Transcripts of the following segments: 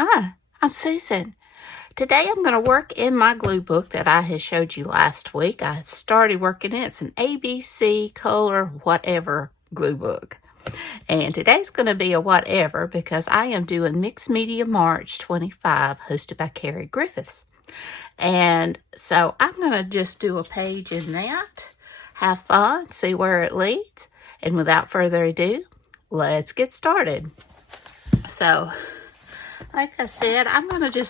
Hi, I'm Susan. Today I'm going to work in my glue book that I had showed you last week. I started working in it. It's an ABC color whatever glue book. And today's going to be a whatever because I am doing Mixed Media March 25 hosted by Carrie Griffiths. And so I'm going to just do a page in that, have fun, see where it leads. And without further ado, let's get started. So, like I said, I'm going to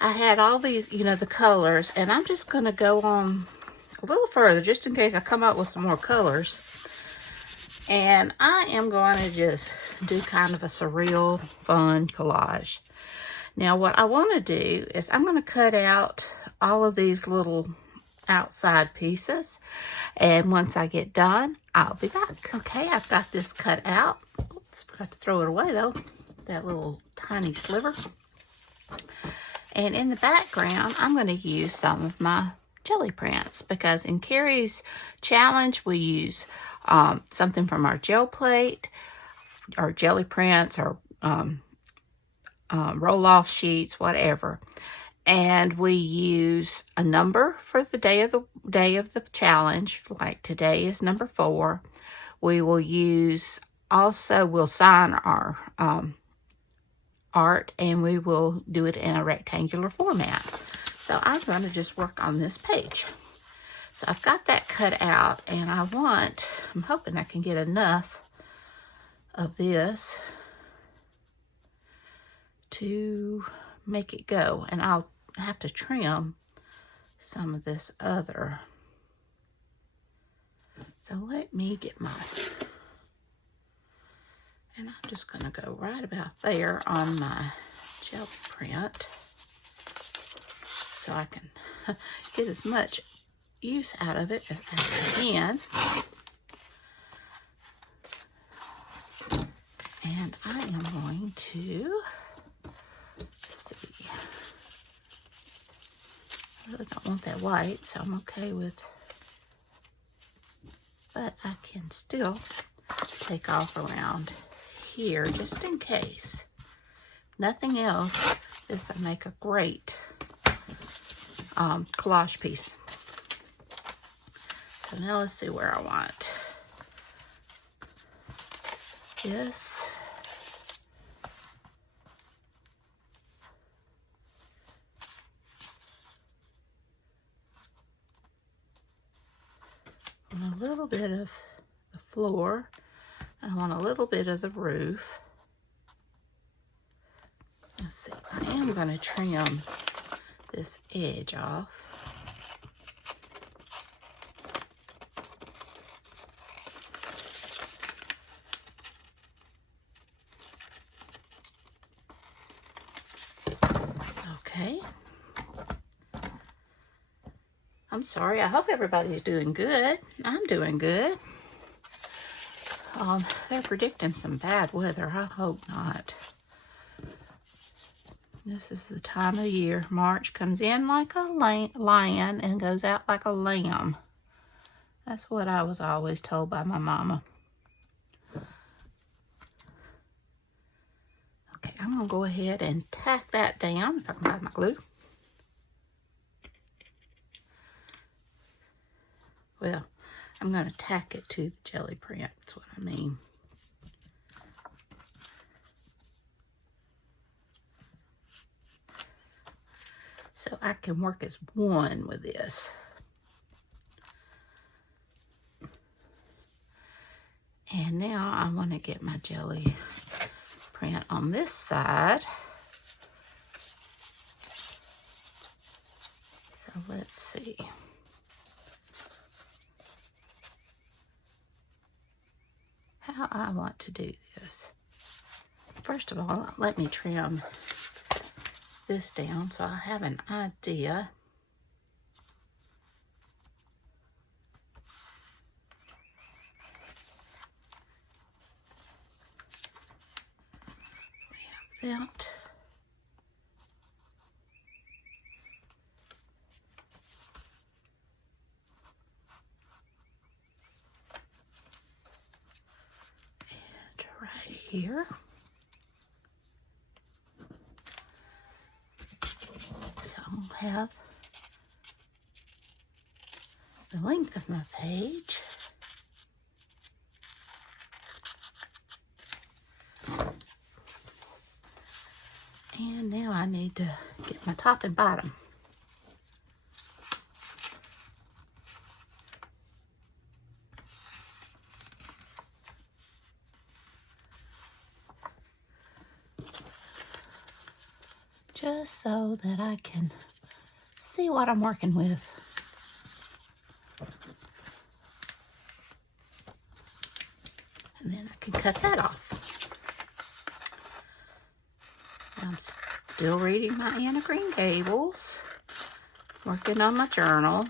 I had all these, the colors, and I'm just going to go on a little further just in case I come up with some more colors. And I am going to just do kind of a surreal, fun collage. Now, what I want to do is I'm going to cut out all of these little outside pieces. And once I get done, I'll be back. Okay, I've got this cut out. Oops, forgot to throw it away, though. That little tiny sliver. And in the background, I'm going to use some of my jelly prints because in Carrie's challenge, we use something from our gel plate, or jelly prints, or roll-off sheets, whatever. And we use a number for the day of the challenge. Like today is number 4. We will use we'll sign our art, and we will do it in a rectangular format. So I'm going to just work on this page. So I've got that cut out, and I'm hoping I can get enough of this to make it go. And I'll have to trim some of this other. So let me get and I'm just going to go right about there on my gel print so I can get as much use out of it as I can. And I am going to, I really don't want that white, so I'm okay with, but I can still take off around here just in case. Nothing else, this will make a great collage piece. So now let's see where I want this. And a little bit of the floor. I want a little bit of the roof. Let's see, I am going to trim this edge off. Okay. I'm sorry, I hope everybody's doing good. I'm doing good. They're predicting some bad weather. I hope not. This is the time of year. March comes in like a lion and goes out like a lamb. That's what I was always told by my mama. Okay, I'm going to go ahead and tack that down if I can find my glue. Well, I'm going to tack it to the jelly print. That's what I mean. So I can work as one with this. And now I want to get my jelly print on this side. So let's see. How I want to do this. First of all, let me trim this down so I have an idea. We have that. And right here. have the length of my page. And now I need to get my top and bottom. Just so that I can see what I'm working with. And then I can cut that off. I'm still reading my Anne of Green Gables, working on my journal.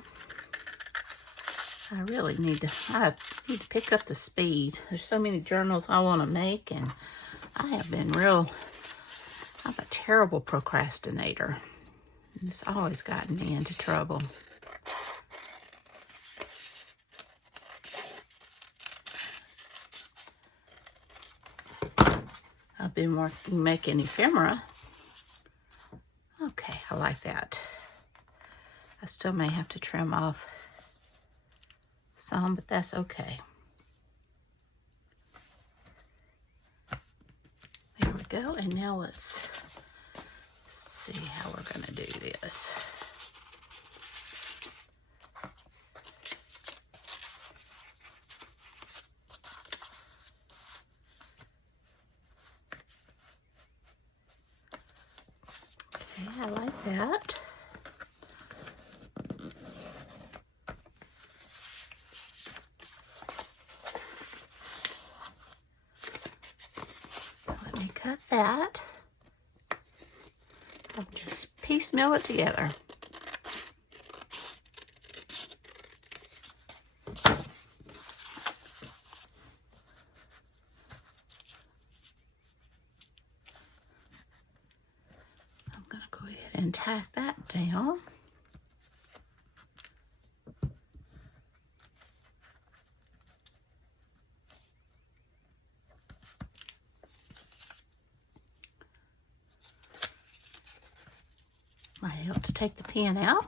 I need to pick up the speed. There's so many journals I want to make, and I'm a terrible procrastinator. It's always gotten me into trouble. I've been making ephemera. Okay, I like that. I still may have to trim off some, but that's okay. There we go, and now let's see how we're going to do this. Okay, I like that. Let me cut that. I'll just piecemeal it together. I'm going to go ahead and tack that down. Might help to take the pin out.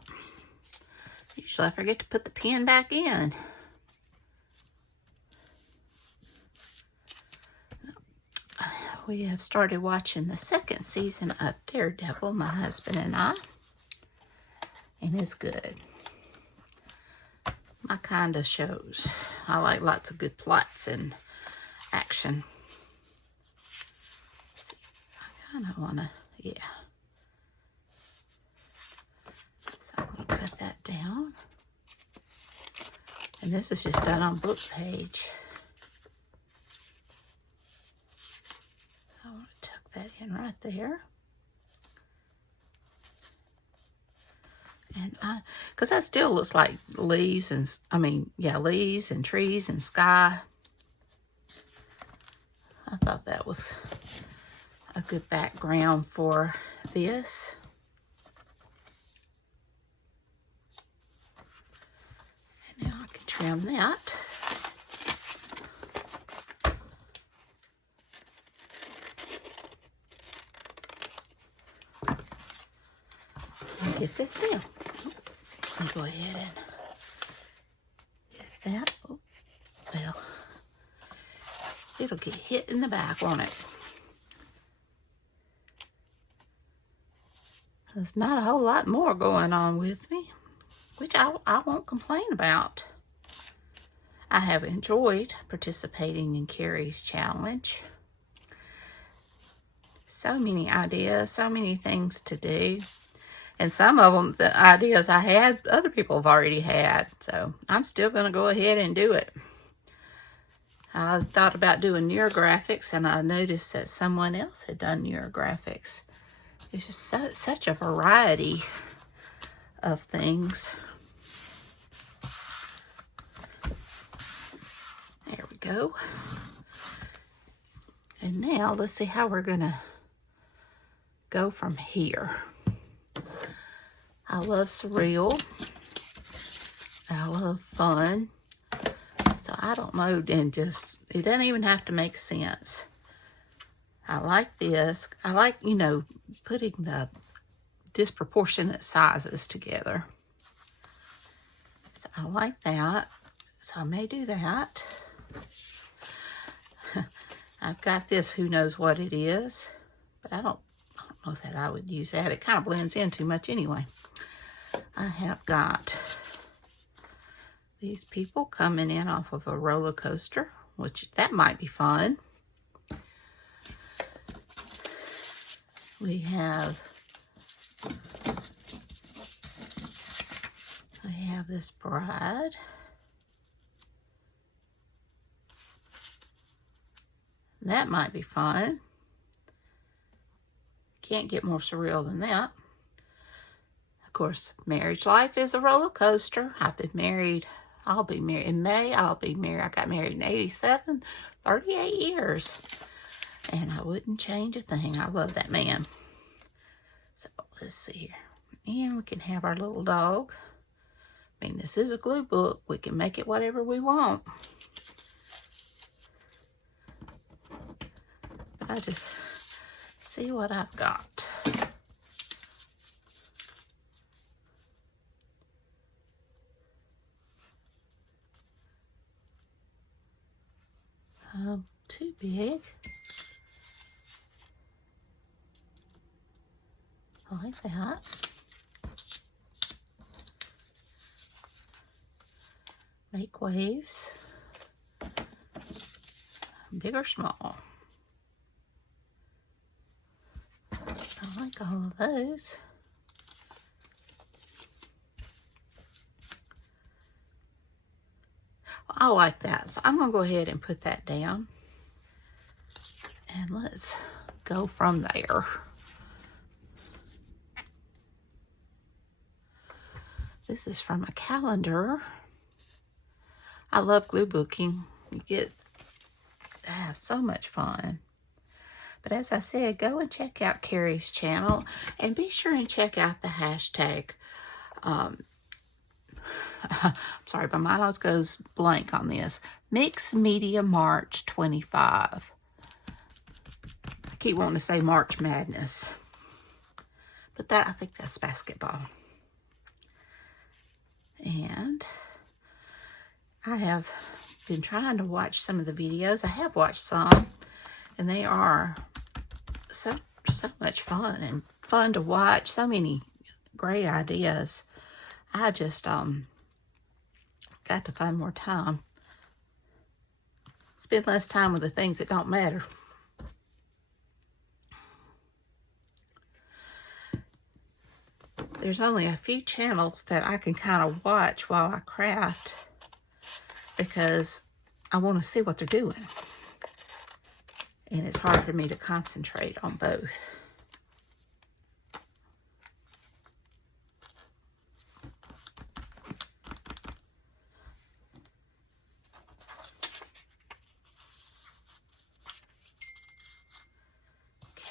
Usually I forget to put the pin back in. We have started watching the second season of Daredevil, my husband and I, and it's good. My kind of shows. I like lots of good plots and action. See, I kind of want to, yeah. So I'm going to cut that down. And this is just done on book page. I want to tuck that in right there. And because that still looks like leaves and, leaves and trees and sky. I thought that was a good background for this. And now I can trim that. Get this down. Let me go ahead and get that. Oh, well, it'll get hit in the back, won't it? There's not a whole lot more going on with me, which I won't complain about. I have enjoyed participating in Carrie's challenge. So many ideas, so many things to do. And some of them, the ideas I had, other people have already had. So I'm still going to go ahead and do it. I thought about doing neurographics, and I noticed that someone else had done neurographics. It's just such a variety of things. There we go. And now let's see how we're going to go from here. I love surreal. I love fun. So I don't know, and just, it doesn't even have to make sense. I like this. I like, putting disproportionate sizes together. So I like that. So I may do that. I've got this, who knows what it is, but I don't know that I would use that. It kind of blends in too much anyway. I have got these people coming in off of a roller coaster, which that might be fun. We have this bride. That might be fun. Can't get more surreal than that. Of course, marriage life is a roller coaster. I've been married, I'll be married in May. I got married in 87, 38 years. And I wouldn't change a thing. I love that man. So let's see here. And we can have our little dog. I mean, this is a glue book. We can make it whatever we want. I just see what I've got. Too big. I like that. Make waves. Big or small. I like all of those. I like that. So I'm going to go ahead and put that down. And let's go from there. This is from a calendar. I love glue booking. You get to have so much fun. But as I said, go and check out Carrie's channel. And be sure and check out the hashtag. Sorry, but my nose goes blank on this. Mixed Media March 25. I keep wanting to say March Madness. But I think that's basketball. And I have been trying to watch some of the videos. I have watched some. And they are so much fun. And fun to watch. So many great ideas. I just got to find more time. Spend less time with the things that don't matter. There's only a few channels that I can kind of watch while I craft because I want to see what they're doing. And it's hard for me to concentrate on both.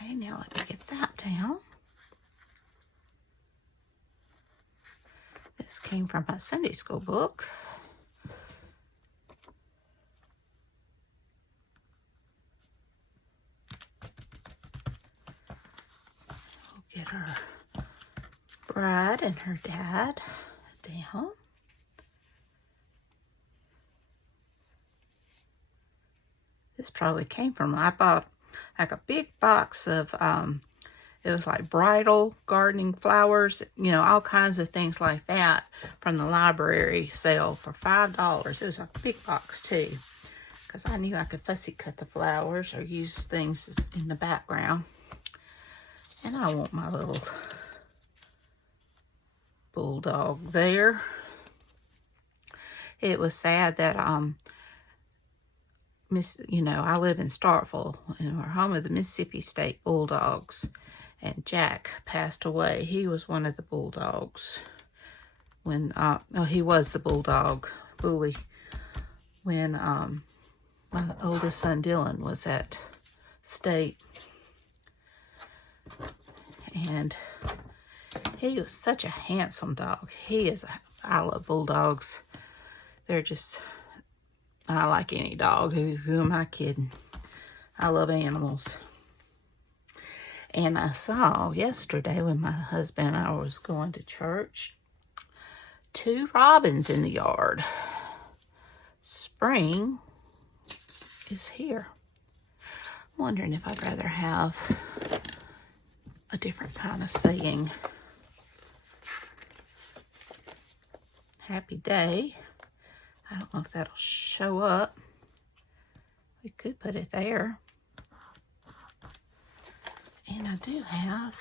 Okay, now let me get that down. This came from my Sunday school book. We'll get her bride and her dad down. This probably came from, I bought like a big box of, it was like bridal gardening flowers, you know, all kinds of things like that from the library sale for $5. It was a big box too, because I knew I could fussy cut the flowers or use things in the background. And I want my little bulldog there. It was sad that, I live in Starkville, and we're home of the Mississippi State Bulldogs. And Jack passed away. He was one of the bulldogs when, he was the bully when my oldest son Dylan was at State. And he was such a handsome dog. I love bulldogs. They're just, I like any dog. Who am I kidding? I love animals. And I saw yesterday when my husband and I was going to church, 2 robins in the yard. Spring is here. I'm wondering if I'd rather have a different kind of saying. Happy day. I don't know if that'll show up. We could put it there. And I do have,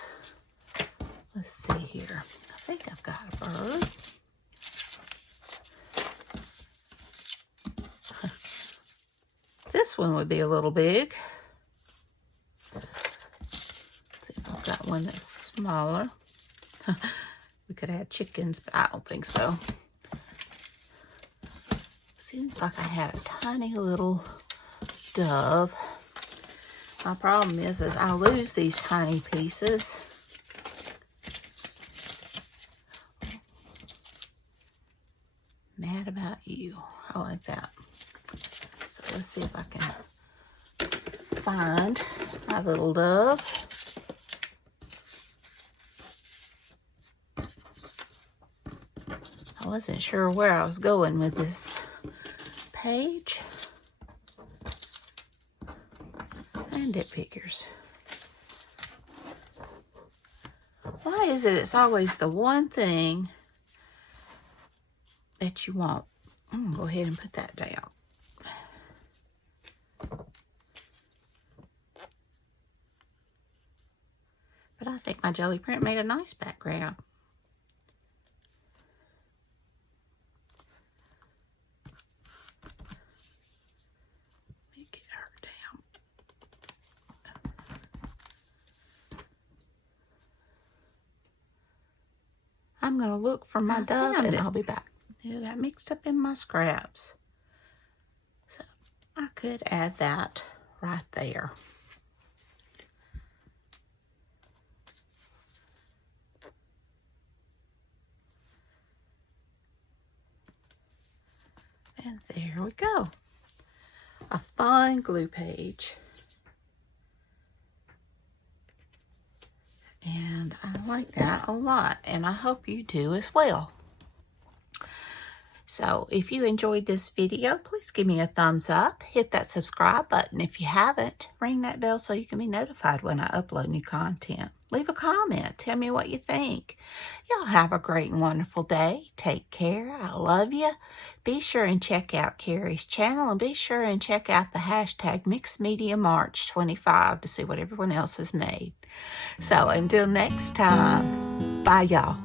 let's see here. I think I've got a bird. This one would be a little big. Let's see if I've got one that's smaller. We could add chickens, but I don't think so. Seems like I had a tiny little dove. My problem is I lose these tiny pieces. Mad about you. I like that. So let's see if I can find my little dove. I wasn't sure where I was going with this page. And it figures. Why is it it's always the one thing that you want? I'm going to go ahead and put that down. But I think my jelly print made a nice background. Let me get her down. I'm going to look for my dove and I'll be back. It got mixed up in my scraps. So I could add that right there. And there we go. A fun glue page. And I like that a lot, and I hope you do as well. So if you enjoyed this video, please give me a thumbs up. Hit that subscribe button if you haven't. Ring that bell so you can be notified when I upload new content. Leave a comment. Tell me what you think. Y'all have a great and wonderful day. Take care. I love you. Be sure and check out Carrie's channel, and be sure and check out the hashtag MixedMediaMarch25 to see what everyone else has made. So until next time, bye y'all.